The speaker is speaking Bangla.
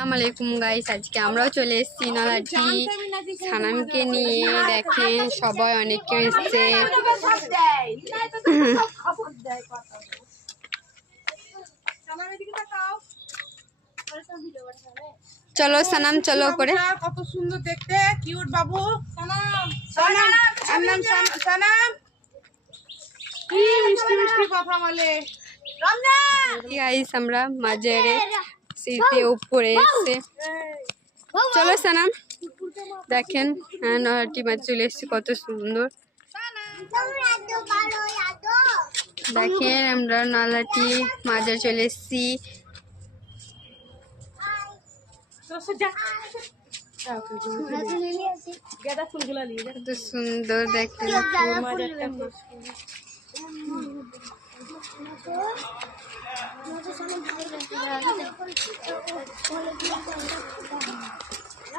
আসসালামু আলাইকুম গাইস, আজকে আমরাও চলে এসেছি নলাটি সানামকে নিয়ে। দেখেন সবাই অনেকে এসছে। চলো সানাম, চলো করে। কত সুন্দর দেখতে, কিউট বাবু সানাম। সানাম আর নাম সানাম। কি মিষ্টি মিষ্টি কথা বলে। গাইস আমরা মাঝেরে সিটে উপরে এসে, চলো সানাম। দেখেন নলাটি মাছ চলে এসছে, কত সুন্দর। দেখেন আমরা নলাটি মাঝে চলে এসছি। কত সুন্দর দেখেন।